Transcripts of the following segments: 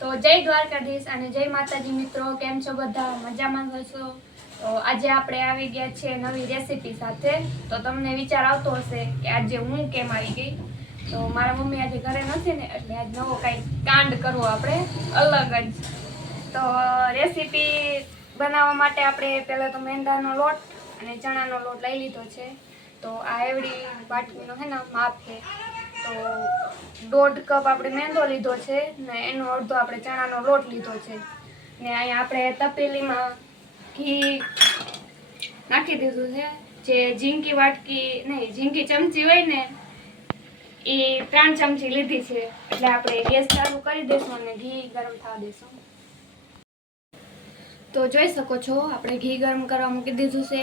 તો જય દ્વારકાધીશ અને જય માતાજી મિત્રો, કેમ છો બધા? મજામાં હશો? તો આજે આપણે આવી ગયા છે નવી રેસીપી સાથે. તો તમને વિચાર આવતો હશે કે આજે હું કેમ આવી ગઈ. તો મારા મમ્મી આજે ઘરે નથી ને, એટલે આજ નવો કંઈક કાંડ કરવો આપણે અલગ જ. તો રેસીપી બનાવવા માટે આપણે પહેલાં તો મેંદાનો લોટ અને ચણાનો લોટ લઈ લીધો છે. તો આ એવડી વાટકીનો છે ને માપ છે. તો 1.5 કપ આપણે મેંદો લીધો છે ને એનો અડધો આપણે ચણાનો લોટ લીધો છે. ને અહીંયા આપણે તપેલીમાં ઘી નાખી દીધું છે. જે ઝીંકી વાટકી નહીં, ઝીંકી ચમચી હોય ને એ 3 ચમચી લીધી છે. એટલે આપણે ગેસ ચાલુ કરી દઈશું અને ઘી ગરમ થવા દઈશું. તો જોઈ શકો છો આપણે ઘી ગરમ કરવા મૂકી દીધું છે.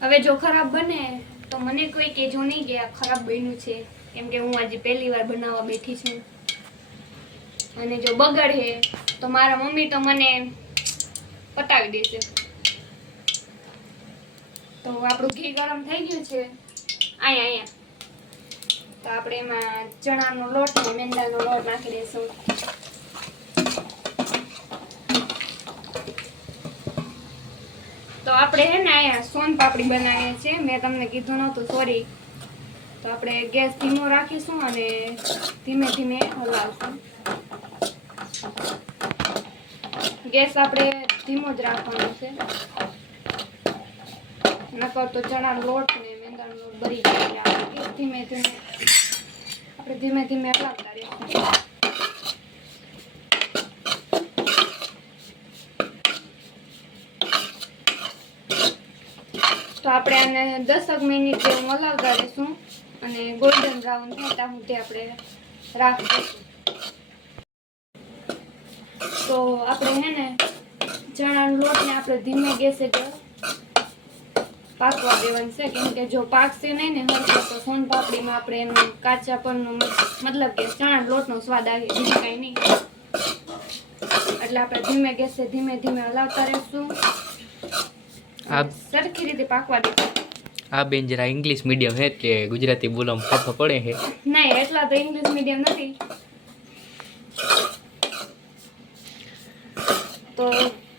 હવે જો ખરાબ બને તો મને કોઈ કહેજો નહીં કે આ ખરાબ બન્યું છે, કેમ કે હું આજે પહેલી વાર બનાવવા બેઠી છું. અને જો બગડે તો મારા મમ્મી તો મને પતાવી દેશે. તો આપણું ઘી ગરમ થઈ ગયું છે. અહીંયા તો આપણે એમાં ચણાનો લોટ ને મેંદાનો લોટ નાખી દઈશું. તો આપણે હે ને અહીંયા સોન પાપડી બનાવીએ છીએ. મેં તમને કીધું નહોતું, સોરી. તો આપણે ગેસ ધીમો રાખીશું અને ધીમે ધીમે હલાવશું. ગેસ આપણે ધીમો જ રાખવાનો છે, નકર તો ચણાનો લોટ ને મેંદાનો લોટ બળી જાય. આપણે ધીમે ધીમે હલાવતા રહીશું. તો આપણે આને 10 મિનિટ જેવું હલાવતા રહીશું અને ગોલ્ડન બ્રાઉન થાય ત્યાં સુધી આપણે રાખીશું. તો આપણે હે ને ચણાનો લોટને આપણે ધીમે ગેસે પાકવા દેવાનું છે, કેમ કે જો પાકશે નહીં ને હરખો તો સોન પાપડીમાં આપણે એનું કાચાપણનું મતલબ કે ચણાના લોટનો સ્વાદ આવે, બીજું કાંઈ નહીં. એટલે આપણે ધીમે ગેસે ધીમે હલાવતા રહીશું. સરખી રીતે પાકવા દઈશું. આ બેન જરા ઇંગ્લિશ મીડિયમ હે કે ગુજરાતી બોલવામાં ફાફા પડે છે? નહીં, એટલા તો ઇંગ્લિશ મીડિયમ નથી. તો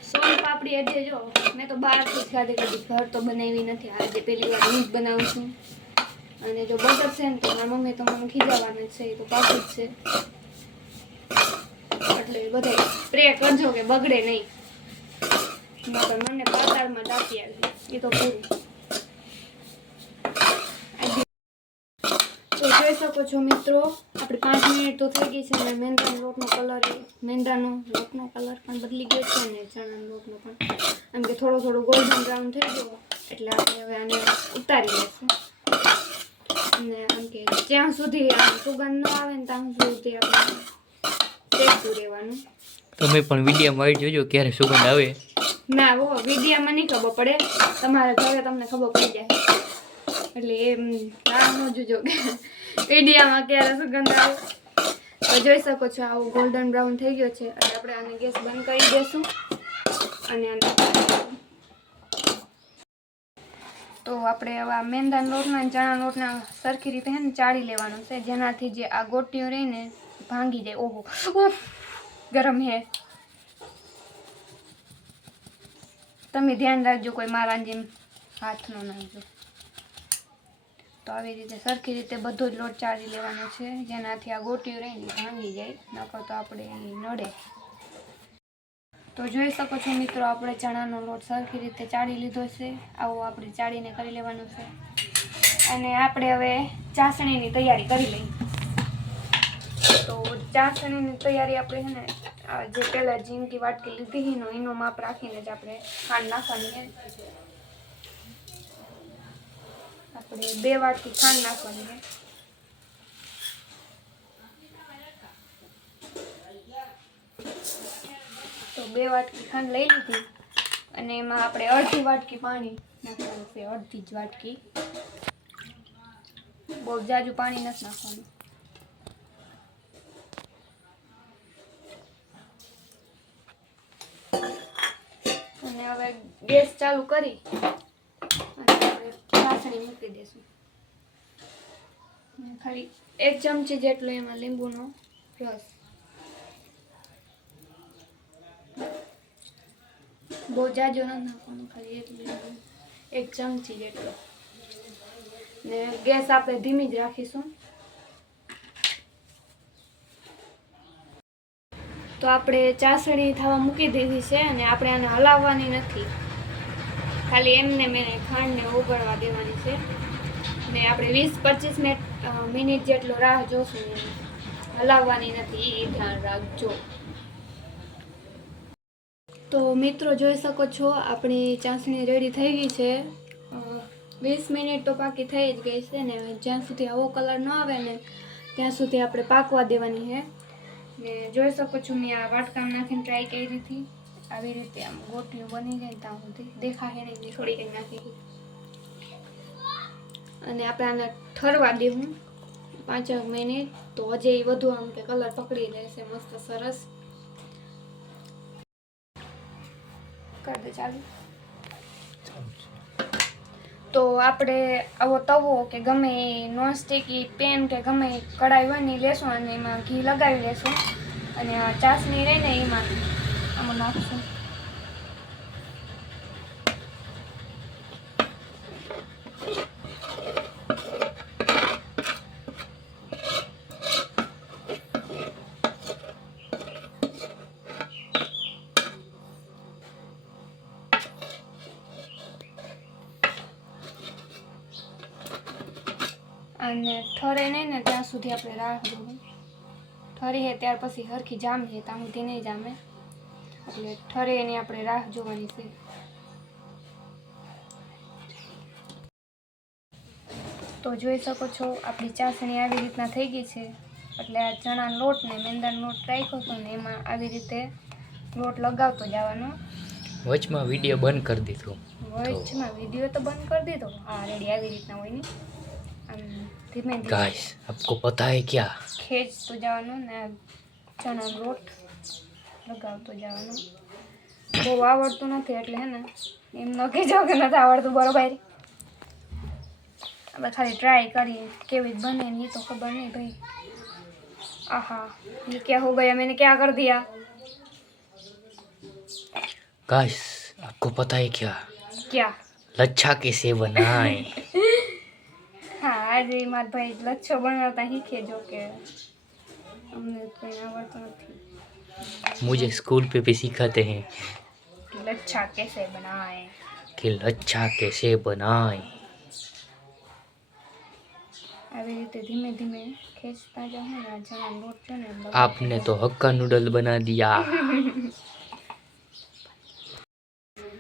સોન પાપડી આજે જો મેં તો બહારથી જ ખાધી, કદી ઘર તો બનાવી નથી. આજે પહેલી વાર હું જ બનાવું છું. અને જો બગડશે ને તો મારા મમ્મી તો મને ખીજાવાના છે, એ તો પાકું જ છે. એટલે બધા સ્પ્રે કરજો કે બગડે નહીં. મને પાતાળમાં ટાંકી આવી એ તો પૂરું. તો જોઈ શકો છો મિત્રો, આપણે 5 મિનિટ તો થઈ ગઈ છે અને મેંદાનો લોટનો કલર પણ બદલી ગયો છે અને ચણાનો લોટનો પણ. આમ કે થોડો ગોલ્ડન બ્રાઉન થઈ ગયો એટલે આપણે હવે આને ઉતારી લઈશું. અને આમ કે જ્યાં સુધી સુગંધ ન આવે ને ત્યાં સુધી આપણે શેકતું રહેવાનું. તમે પણ વિડીયોમાં આવી જોજો ક્યારે સુગંધ આવે. ના, વિડીયામાં નહીં ખબર પડે, તમારા ઘરે તમને ખબર પડી જાય. એટલે એમ રાહ ન જોજો કે વિડીયામાં ક્યારે સુગંધ આવે. તો જોઈ શકો છો આવું ગોલ્ડન બ્રાઉન થઈ ગયો છે. એટલે આપણે આને ગેસ બંધ કરી દઈશું અને તો આપણે હવે મેંદાના લોટના અને ચણાના લોટના સરખી રીતે હે ને ચાળી લેવાનું છે, જેનાથી જે આ ગોટીઓ રહીને ભાંગી જાય. ઓહો, ગરમ હે. તમે ધ્યાન રાખજો, કોઈ મારા જેમ હાથ ન નાખજો. તો આવી રીતે સરખી રીતે બધો જ લોટ ચાળી લેવાનો છે, જેનાથી આ ગોટીઓ રહીને ભાંગી જાય, નકર તો આપણે નડે. તો જોઈ શકો છો મિત્રો, આપણે ચણાનો લોટ સરખી રીતે ચાળી લીધો છે. આવો આપણે ચાળીને કરી લેવાનું છે. અને આપણે હવે ચાસણીની તૈયારી કરી લઈએ. તો ચાસણીની તૈયારી આપણે છે ને જે પહેલાં ઝીંકી વાટકી લીધી એનો માપ રાખીને જ આપણે ખાંડ નાખવાની છે. આપણે 2 વાટકી ખાંડ નાખવાની છે. તો 2 વાટકી ખાંડ લઈ લીધી અને એમાં આપણે અડધી વાટકી પાણી નાખવાનું છે. અડધી જ વાટકી, બહુ જાજુ પાણી નથી નાખવાનું. અને હવે ગેસ ચાલુ કરી અને આપણે ચાસણી મૂકી દઈશું. ખાલી 1 ચમચી જેટલો એમાં લીંબુનો રસ બહુ જાજો ન નાખવાનું, ખાલી એટલું 1 ચમચી જેટલો. ને ગેસ આપણે ધીમી જ રાખીશું. તો આપણે ચાસણી થવા મૂકી દીધી છે અને આપણે આને હલાવવાની નથી, ખાલી એમને મેં ખાંડને ઓગળવા દેવાની છે. ને આપણે 20-25 મિનિટ જેટલો રાહ જોશું, હલાવવાની નથી, એ ધ્યાન રાખજો. તો મિત્રો જોઈ શકો છો આપણી ચાસણી રેડી થઈ ગઈ છે. 20 મિનિટ તો પાકી થઈ જ ગઈ છે ને જ્યાં સુધી આવો કલર ન આવે ને ત્યાં સુધી આપણે પાકવા દેવાની છે. ને જોઈ શકો છો મેં આ વાટકામાં નાખીને ટ્રાય કરી હતી, આવી રીતે આમ ગોટીઓ બની જાય ત્યાં સુધી દેખાશે નહીં, થોડી કંઈ નાખી. અને આપણે આને ઠરવા દેવું 5 મિનિટ, તો હજી વધુ આમ કે કલર પકડી રહેશે મસ્ત સરસ. કરી દે ચાલુ. તો આપણે આવો તવો કે ગમે નોનસ્ટિક પેન કે ગમે કઢાઈ હોય ને લેશું અને એમાં ઘી લગાવી લેશું અને આ ચાસણી રહે ને એમાં આમાં નાખશું. અને ઠરે નહીં ને ત્યાં સુધી આપણે રાહ જોવું. ઠરી છે ત્યાર પછી હરખી જામે, ત્યાં સુધી નહીં જામે, એટલે ઠરે એની આપણે રાહ જોવાની છે. તો જોઈ શકો છો આપણી ચાસણી આવી રીતના થઈ ગઈ છે. એટલે આ ચણાનો લોટ ને મેંદાનો લોટ રાખ્યો હતો ને એમાં આવી રીતે લોટ લગાવતો જવાનો. વચમાં વિડીયો બંધ કરી દીધો. વચમાં વિડીયો તો બંધ કરી દીધો. હા રેડી આવી રીતના હોય ને આમ ધીમે ધીમે गाइस आपको पता है क्या, ખેંચતો જવાનું ને ચણાનો લોટ લગાવતો જવાનો. બહુ આવડતું નથી એટલે હે ને એમ ન કહેજો કે નથી આવડતું, બરોબર. આપણે ખાલી ટ્રાય કરીએ કેવી બને ને, એ તો ખબર નહીં ભાઈ. આહા ये क्या हो गया, मैंने क्या कर दिया. गाइस आपको पता है क्या, क्या? लच्छा कैसे बनाए. હા આજે મારા ભાઈ લચ્છો બનાવતા શીખે, જો કે અમને કંઈ આવડતું નથી. मुझे स्कूल पे भी सिखाते हैं લચ્છા કેસે બનાએ. कि लच्छा कैसे बनाए. આવી રીતે ધીમે ધીમે ખેંચતા જાઓ ને આ ચણાનો લોટ છે ને એમ आपने तो हक्का नूडल बना दिया.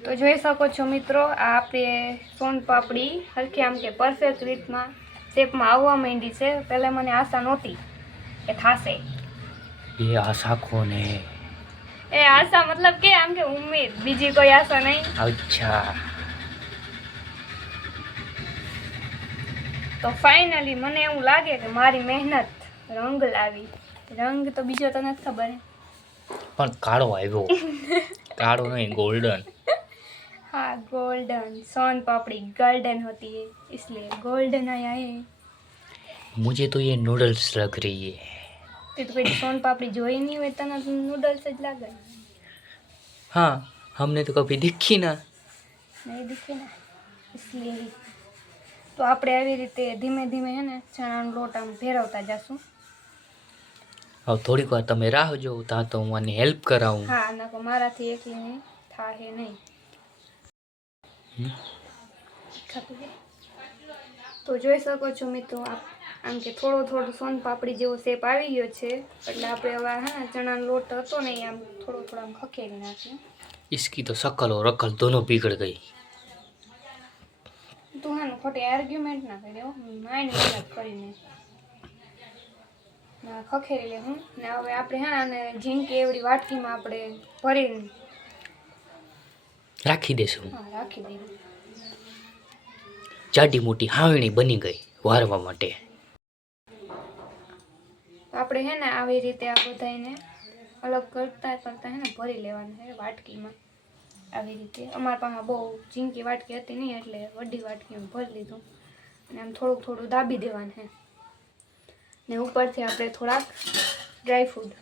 તો જોઈ શકો છો મિત્રો આ આપણે સોન પાપડી હરખી આમ કે પરફેક્ટ રીતમાં શેપમાં આવવા માંડી છે. પહેલાં મને આશા નહોતી કે થાશે. ये आशा कौन है. એ આશા મતલબ કે આમ કે ઉમ્મીદ, બીજી કોઈ આશા નહીં. अच्छा તો ફાઇનલી મને એવું લાગે કે મારી મહેનત રંગ લાવી. રંગ તો બીજો તો નથી ખબર. પણ કાળો આવ્યો. काड़ो नहीं गोल्डन. हाँ गोल्डन, सोन पापड़ी गोल्डन होती है इसलिए गोल्डन आया है. मुझे तो ये नूडल्स लग रही है. तो कोई सोन पापड़ी જોઈ નહીં હોય તને નૂડલ્સ જ લાગે. हाँ हमने तो कभी देखी ना. નહીં દીખે ને इसलिए. તો આપણે આવી રીતે ધીમે ધીમે હે ને ચણાનો લોટ આમ ફેરવતા જશું. હવે થોડીક વાર તમે રાહ જોવો ત્યાં તો હું આને હેલ્પ કરાવું. હા નકો મારાથી એકલી નહીં થાહે નહીં. ખાતું છે. તો જોઈ શકો છો મિત્રો આમ કે થોડો થોડો સોન પાપડી જેવો શેપ આવી ગયો છે. એટલે આપણે હવે હે ને ચણાનો લોટ હતો ને આમ થોડો થોડો આમ ખખેરી નાખીએ. इसकी तो शकल और अकल दोनों बिगड़ गई. તું હે ને ખોટી આર્ગ્યુમેન્ટ ના કર્યો, માઇન્ડ મહેનત કરીને ખખેરી લે હું ને. હવે આપણે હે અને ઝીંકી એવડી વાટકીમાં આપણે ભરીને રાખી દેશું. હા રાખી દઈએ. જાડી મોટી હાવણી બની ગઈ વારવા માટે. આપણે હે ને આવી રીતે આ બધાને અલગ કરતા કરતા હે ને ભરી લેવાનું છે વાટકીમાં. આવી રીતે અમારા પાસે બહુ ઝીંકી વાટકી હતી નહીં એટલે વડી વાટકીમાં ભરી લીધું અને આમ થોડુંક થોડું દાબી દેવાનું છે. ને ઉપરથી આપણે થોડાક ડ્રાય ફ્રૂટ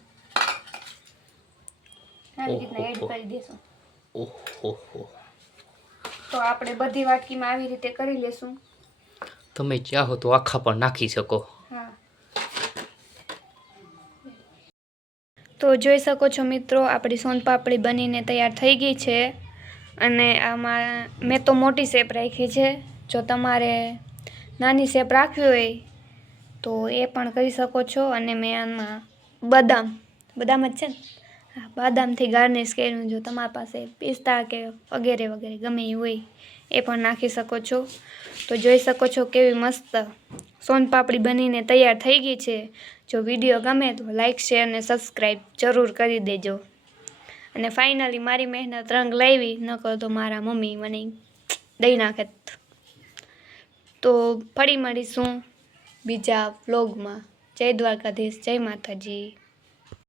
આવી રીતના એડ કરી દઈશું. ઓહો, તો આપણે બધી વાટકીમાં આવી રીતે કરી લેશું. તમે ચાહો તો આખા પણ નાખી શકો. હા, તો જોઈ શકો છો મિત્રો, આપણી સોનપાપડી બનીને તૈયાર થઈ ગઈ છે. અને આમાં મેં તો મોટી શેપ રાખી છે. જો તમારે નાની શેપ રાખવી હોય તો એ પણ કરી શકો છો. અને મેં આમાં બદામ જ છે ને, હા, બદામથી ગાર્નિશ કર્યું. જો તમારી પાસે પિસ્તા કે વગેરે વગેરે ગમે એ હોય એ પણ નાખી શકો છો. તો જોઈ શકો છો કેવી મસ્ત સોનપાપડી બનીને તૈયાર થઈ ગઈ છે. જો વિડીયો ગમે તો લાઈક, શેર અને સબસ્ક્રાઈબ જરૂર કરી દેજો. અને ફાઇનલી મારી મહેનત રંગ લાવી, નકર તો મારા મમ્મી મને દઈ નાખે. તો ફરી મળીશું બીજા વ્લોગમાં. જય દ્વારકાધીશ, જય માતાજી.